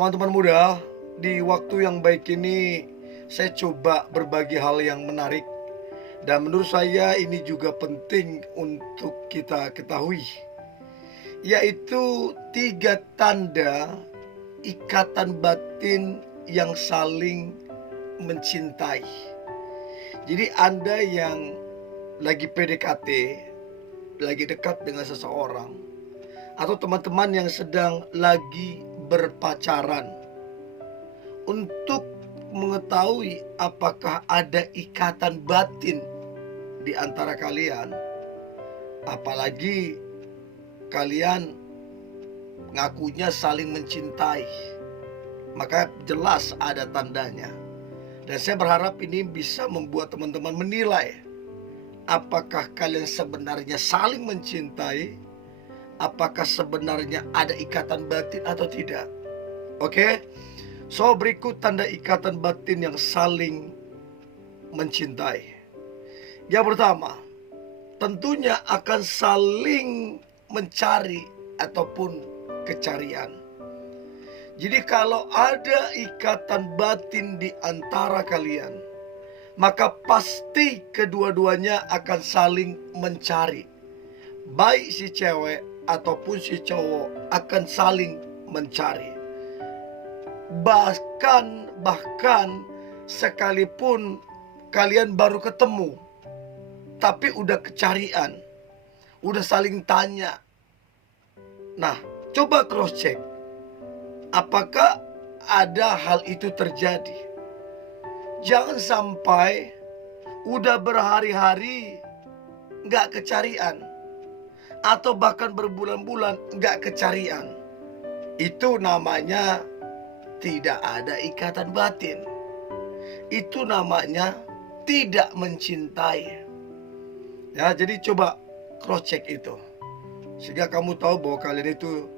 Teman-teman muda, di waktu yang baik ini saya coba berbagi hal yang menarik dan menurut saya ini juga penting untuk kita ketahui, yaitu tiga tanda ikatan batin yang saling mencintai. Jadi Anda yang lagi PDKT, lagi dekat dengan seseorang, atau teman-teman yang sedang lagi berpacaran, untuk mengetahui apakah ada ikatan batin di antara kalian, apalagi kalian ngakunya saling mencintai, maka jelas ada tandanya. Dan saya berharap ini bisa membuat teman-teman menilai apakah kalian sebenarnya saling mencintai, apakah sebenarnya ada ikatan batin atau tidak. Oke? So, berikut tanda ikatan batin yang saling mencintai. Yang pertama, tentunya akan saling mencari ataupun kecarian. Jadi kalau ada ikatan batin di antara kalian, maka pasti kedua-duanya akan saling mencari. Baik si cewek ataupun si cowok akan saling mencari. Bahkan sekalipun kalian baru ketemu, tapi udah kecarian, udah saling tanya. Nah, coba cross check, apakah ada hal itu terjadi. Jangan sampai udah berhari-hari gak kecarian, atau bahkan berbulan-bulan gak kecarian. Itu namanya tidak ada ikatan batin. Itu namanya tidak mencintai. Ya, jadi coba cross check itu, sehingga kamu tahu bahwa kalian itu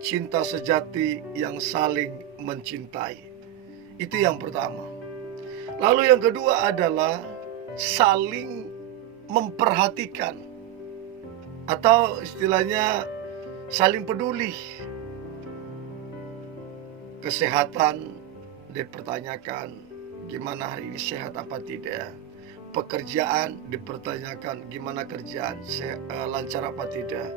cinta sejati yang saling mencintai. Itu yang pertama. Lalu yang kedua adalah saling memperhatikan, atau istilahnya saling peduli. Kesehatan dipertanyakan, gimana hari ini, sehat apa tidak. Pekerjaan dipertanyakan, gimana kerjaan, lancar apa tidak.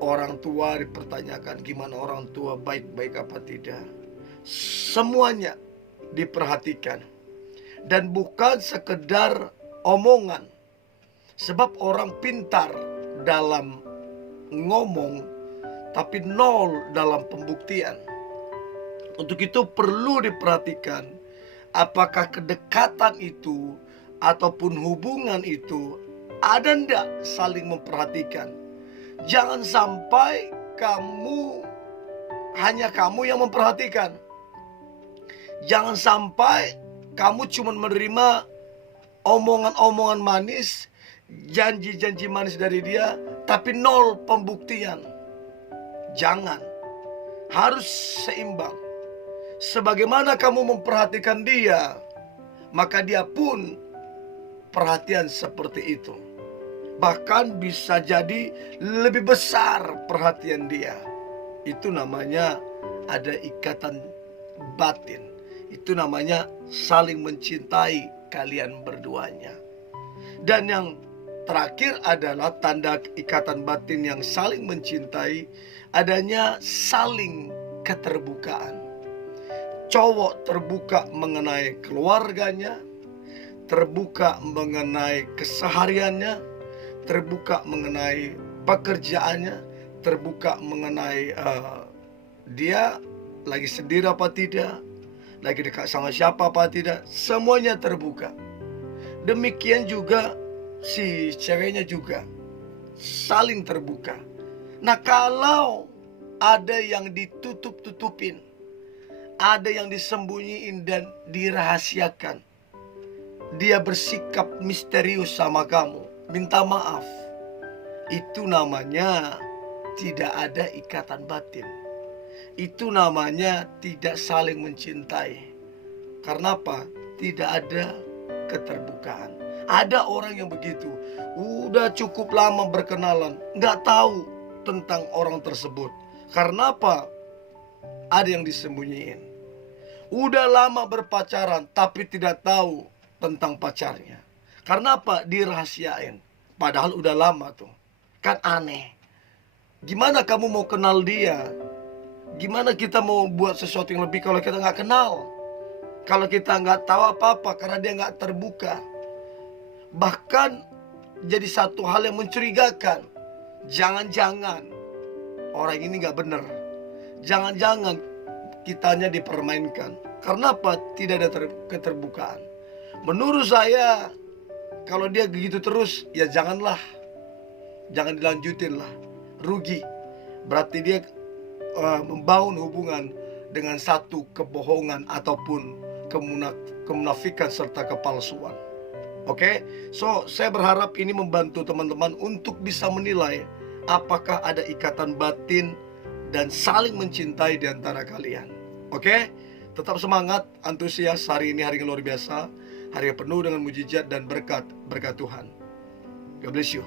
Orang tua dipertanyakan, gimana orang tua, baik-baik apa tidak. Semuanya diperhatikan. Dan bukan sekedar omongan. Sebab orang pintar dalam ngomong, tapi nol dalam pembuktian. Untuk itu perlu diperhatikan, apakah kedekatan itu ataupun hubungan itu ada ndak saling memperhatikan. Jangan sampai hanya kamu yang memperhatikan. Jangan sampai kamu cuma menerima omongan-omongan manis, janji-janji manis dari dia, tapi nol pembuktian. Jangan. Harus seimbang. Sebagaimana kamu memperhatikan dia, maka dia pun perhatian seperti itu. Bahkan bisa jadi lebih besar perhatian dia. Itu namanya ada ikatan batin. Itu namanya saling mencintai kalian berduanya. Dan yang terakhir adalah tanda ikatan batin yang saling mencintai, adanya saling keterbukaan. Cowok terbuka mengenai keluarganya, terbuka mengenai kesehariannya, terbuka mengenai pekerjaannya, terbuka mengenai dia lagi sendiri apa tidak, lagi dekat sama siapa apa tidak. Semuanya terbuka. Demikian juga si ceweknya juga saling terbuka. Nah, kalau ada yang ditutup-tutupin, ada yang disembunyiin dan dirahasiakan, dia bersikap misterius sama kamu, minta maaf, itu namanya tidak ada ikatan batin. Itu namanya tidak saling mencintai. Karena apa? Tidak ada keterbukaan. Ada orang yang begitu, udah cukup lama berkenalan, nggak tahu tentang orang tersebut. Karena apa? ada yang disembunyiin. Udah lama berpacaran tapi tidak tahu tentang pacarnya. Karena apa? Dirahasiain. Padahal udah lama tuh. Kan aneh. Gimana kamu mau kenal dia? Gimana kita mau buat sesuatu yang lebih kalau kita nggak kenal? Kalau kita nggak tahu apa-apa karena dia nggak terbuka. Bahkan jadi satu hal yang mencurigakan. Jangan-jangan orang ini nggak benar. Jangan-jangan kitanya dipermainkan. Karena apa? Tidak ada keterbukaan. Menurut saya, kalau dia begitu terus, ya janganlah. Jangan dilanjutin lah. Rugi. Berarti dia membangun hubungan dengan satu kebohongan ataupun kemunafikan serta kepalsuan. Oke? So, saya berharap ini membantu teman-teman untuk bisa menilai apakah ada ikatan batin dan saling mencintai di antara kalian. Oke? Tetap semangat, antusias. Hari ini hari yang luar biasa. Hari yang penuh dengan mujizat dan berkat Tuhan. God bless you.